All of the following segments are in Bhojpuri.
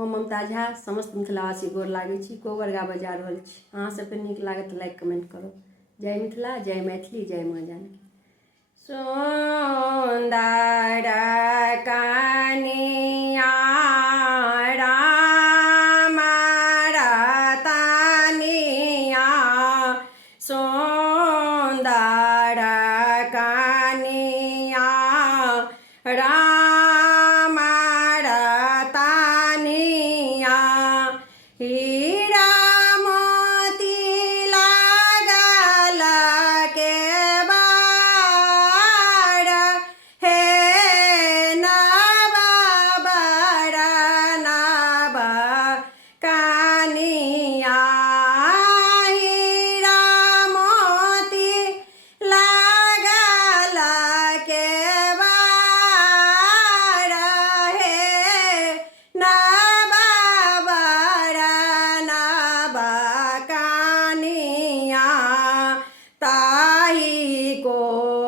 हम ममता झा समस्त मिथिलावासी गोर लागै छी, कोबर गा बजा रहल छी। अहाँ सबके नीक लागत तऽ लाइक कमेंट करो। जय मिथिला, जय मैथिली, जय माँ जानकी। सुंदर कनिया राम रतनिया, सुंदर कनिया राम रतनिया, हीरा मोती लागल केबाड़, हे नव बर नव कनिया, हीरा मोती लागल केबाड़, हे नव बर नव कनिया, ताही को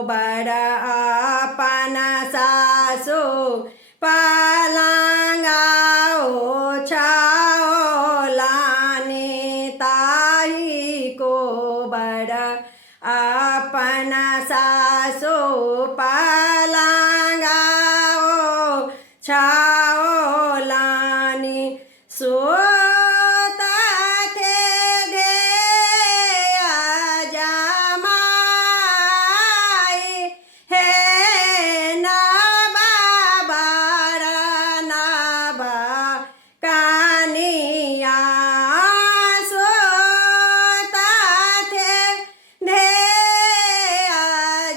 बड़ अपन सासु पलंगा ओछौलानी, ताही को बड़ अपन सासु पलंगा ओछौलानी, सोतथे देय जमाई, हे नव बर नव कनिया, सोतथे देय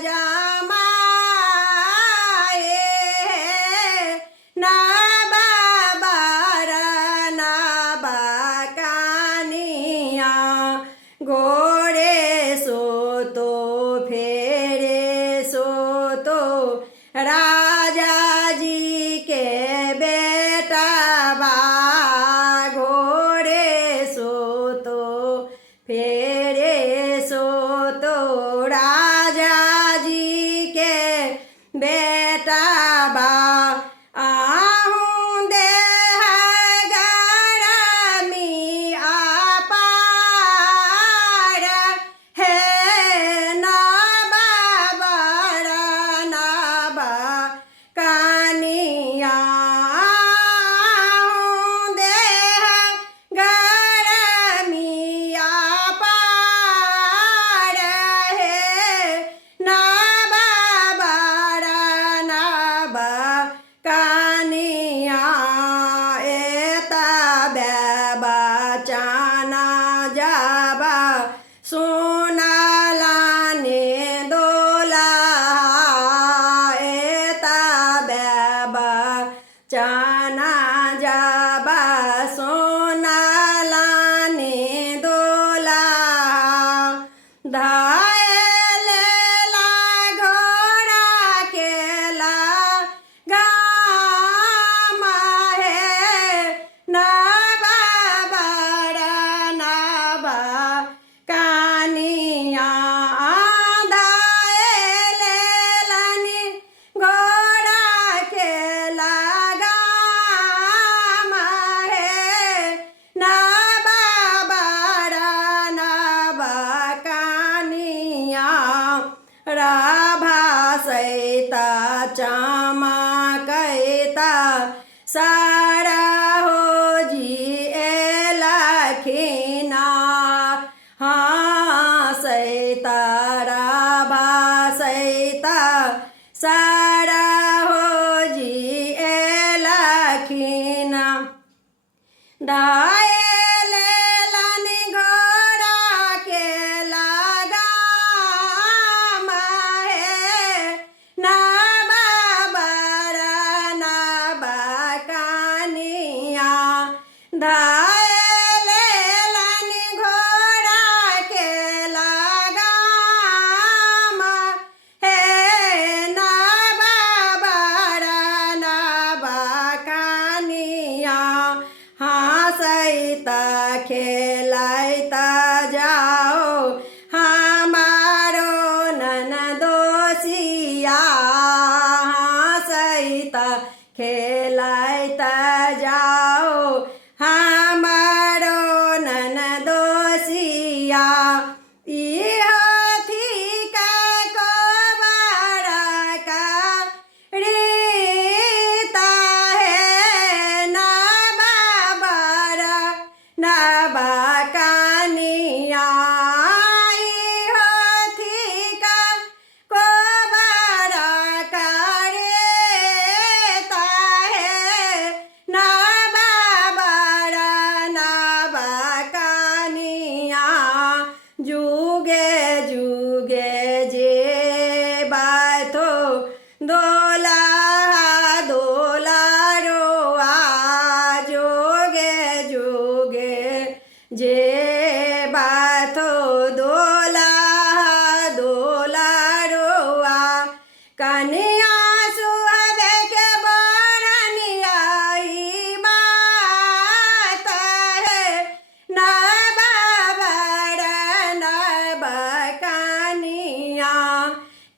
जमाई, हे नव बर नव कनिया, घोड़े सोतो फेरे सोतो राजा जी के बेटा बा, घोड़े सोतो फेरे सोतो राजा जी के बेटा बा, आहूँ देह गरमी अपार, हे नव बर नव कनिया, आहूँ देह गरमी अपार, हे नव बर नव कनिया, एतबे बचना जब सुनलनि दुल्हा, एतबे बचना जब सुनलनि दुल्हा, धायल ला घोड़ा के लगाम, हे नव बर नव कनिया, धायल लनि घोड़ा के लगाम, हे नव बर नव कनिया, राभा सहित चमकैत सारा हो जी एलखिना, हाँ सहित राभा सहित सारा हो जी एलखिना, धायल लनि घोड़ा के लगाम, हे नव बर नव कनिया, धायल लनि घोड़ा के लगाम, हे नव बर नव कनिया, हँसैत खेलैत जाओ हमारो ननदोसिया, हँसैत खेलैत जाओ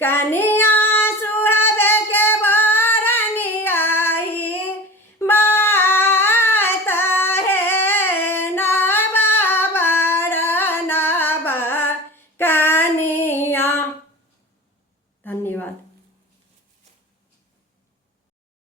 कनिया सुहबे के बरनिया ही बात है ना बाबा ना बा कनिया। धन्यवाद।